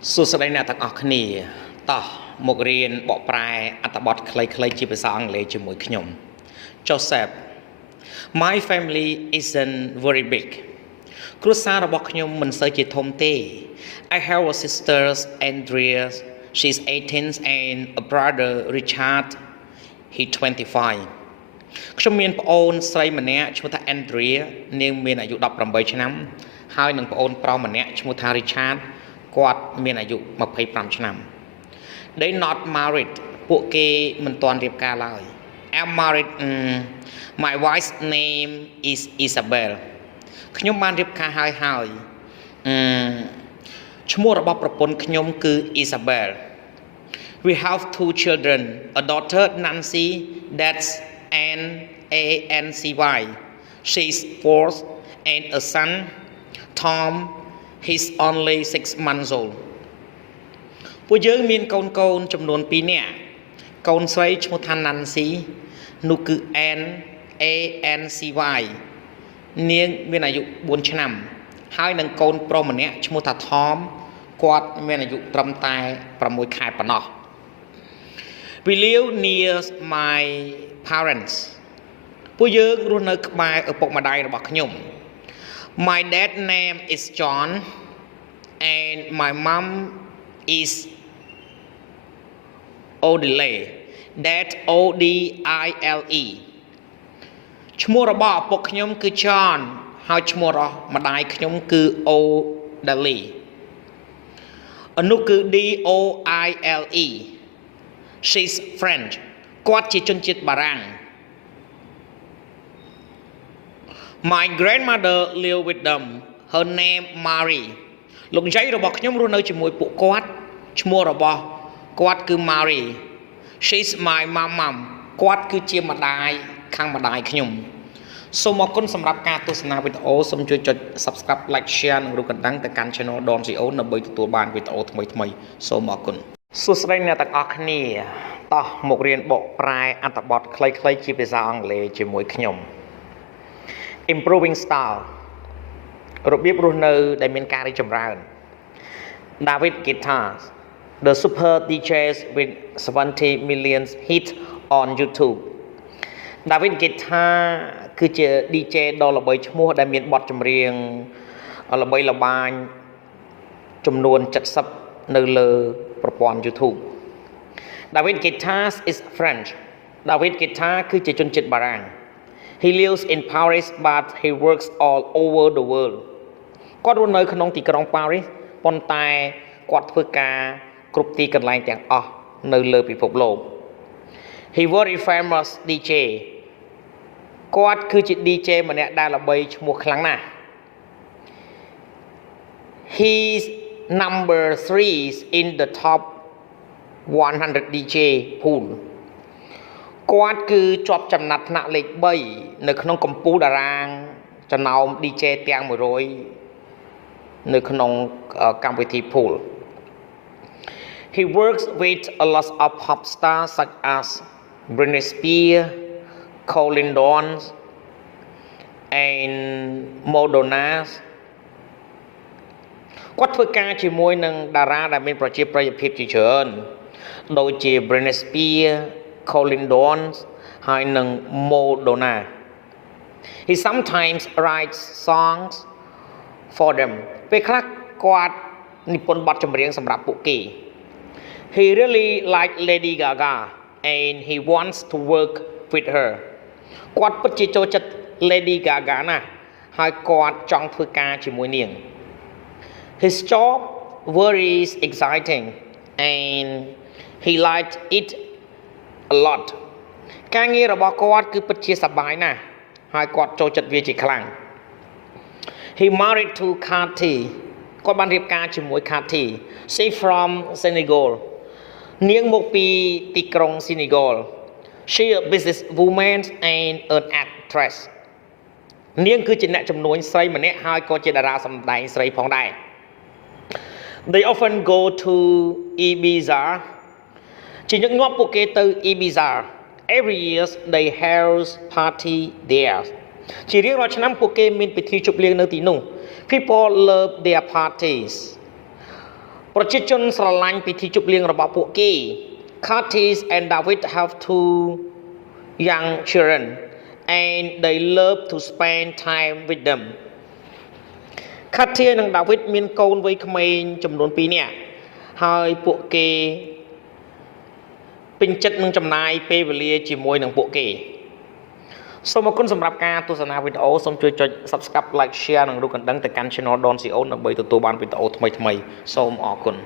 Susah tak akhni tah một riêng bỏ prai at bọt clay chỉ bị sang lệ chỉ mũi nhom. Joseph, my family isn't very big. គ្រួសាររបស់ខ្ញុំមិនសូវជាធំទេ I have a sister Andrea, she's 18 and a brother Richard, he 25. ខ្ញុំមានប្អូនស្រីម្នាក់ឈ្មោះថា Andrea នាងមានអាយុ18ឆ្នាំហើយនិងប្អូនប្រុសម្នាក់ឈ្មោះថា Richard គាត់មានអាយុ25ឆ្នាំ They not married ពួកគេមិនទាន់រៀបការឡើយ I'm married my wife's name is Isabel ខ្ញុំបានរៀបការហើយឈ្មោះរបស់ប្រពន្ធខ្ញុំគឺ Isabel We have two children a daughter Nancy that's Nancy she's 4 and a son Tom he's only 6 months old ពួកយើងមានកូនចំនួន2នាក់កូនស្រីឈ្មោះថា Nancy នោះគឺ Nancy នាងមានអាយុ4ឆ្នាំហើយនឹងកូនប្រុសម្នាក់ឈ្មោះថា Tom គាត់មានអាយុត្រឹមតែ6ខែប៉ុណ្ណោះ We live near my parents ពួកយើងរស់នៅក្បែរឪពុកម្ដាយរបស់ខ្ញុំ My dad name is John and my mom is Odile that Odile ឈ្មោះរបស់ឪពុកខ្ញុំគឺ John ហើយឈ្មោះរបស់ម្ដាយខ្ញុំគឺ Odile នោះគឺ Doile She's French គាត់ជាជនជាតិបារាំង My grandmother live with them her name Mary លោកយាយរបស់ខ្ញុំរស់នៅជាមួយពួកគាត់ឈ្មោះរបស់គាត់គឺ Mary She's my mom គាត់គឺជាម្ដាយខាងម្ដាយខ្ញុំសូមអរគុណសម្រាប់ការទស្សនាវីដេអូសូមជួយចុច Subscribe Like Share និងរូបកណ្ដឹងទៅកាន់ Channel Don Sreyoun ដើម្បីទទួលបានវីដេអូថ្មីៗសូមអរគុណសួស្តីអ្នកទាំងអស់គ្នាតោះមករៀនបកប្រែអត្ថបទខ្លីៗជាភាសាអង់គ្លេសជាមួយខ្ញុំ Improving style របៀបរស់នៅដែលមានការរីកចម្រើន David Guitars the super DJs with 70 million hits on YouTube David Guitar គឺជា DJ ដ៏ល្បីឈ្មោះដែលមានបទចម្រៀងល្បីល្បាញចំនួន70នៅលើប្រព័ន្ធ YouTube David Guitars is French David Guitar គឺជាជនជាតិបារាំង He lives in Paris but he works all over the world គាត់រស់នៅក្នុងទីក្រុង Paris ប៉ុន្តែគាត់ធ្វើការគ្រប់ទីកន្លែងទាំងអស់នៅលើពិភពលោក He very famous DJ គាត់គឺជា DJ ម្នាក់ដែលល្បីឈ្មោះខ្លាំងណាស់ He's number 3 in the top 100 DJ pool គាត់គឺជាប់ចំណាត់ថ្នាក់លេខ3នៅក្នុងកំពូលតារាងចំណោម DJ ទាំង100នៅក្នុងកម្មវិធី pool He works with a lot of pop stars such as Britney Spears, Colin Dawes, and Madonna គាត់ធ្វើការជាមួយនឹងតារាដែលមានប្រជាប្រិយភាពជាច្រើនដូចជា Britney Spears, Colin Dawes ហើយនិង Madonna He sometimes writes songs for them ពេលខ្លះគាត់និពន្ធបទចម្រៀងសម្រាប់ពួកគេ He really likes Lady Gaga and he wants to work with her គាត់ពិតជាចូលចិត្ត Lady Gaga ណាស់ហើយគាត់ចង់ធ្វើការជាមួយនាង His job very exciting and he liked it a lot ការងាររបស់គាត់គឺពិតជាសប្បាយណាស់ហើយគាត់ចូលចិត្តវាជាខ្លាំង He married to Cathy គាត់បានរៀបការជាមួយ Cathy she from Senegal នាងមកពីទីក្រុង Senegal she a business woman and an actress នាងគឺជាអ្នកជំនួញស្រីម្នាក់ហើយក៏ជាតារាសម្ដែងស្រីផងដែរ They often go to Ibiza ជាញឹកញាប់ពួកគេទៅ Ibiza every year they have party there ជារៀងរាល់ឆ្នាំពួកគេមានពិធីជប់លៀងនៅទីនោះ People love their parties ប្រជាជនស្រឡាញ់ពិធីជប់លៀងរបស់ពួកគេ Curtis and David have two young children and they love to spend time with them Curtis និង David មានកូនវ័យក្មេងចំនួន2នាក់ហើយពួកគេពេញចិត្តនឹងចំណាយពេលវេលាជាមួយនឹងពួកគេសូមអរគុណសម្រាប់ការទស្សនាវីដេអូសូមជួយចុច Subscribe Like Share និងរូបកណ្ដឹងទៅកាន់ Channel Don Sreyoun ដើម្បីទទួលបានវីដេអូថ្មីៗសូមអរគុណ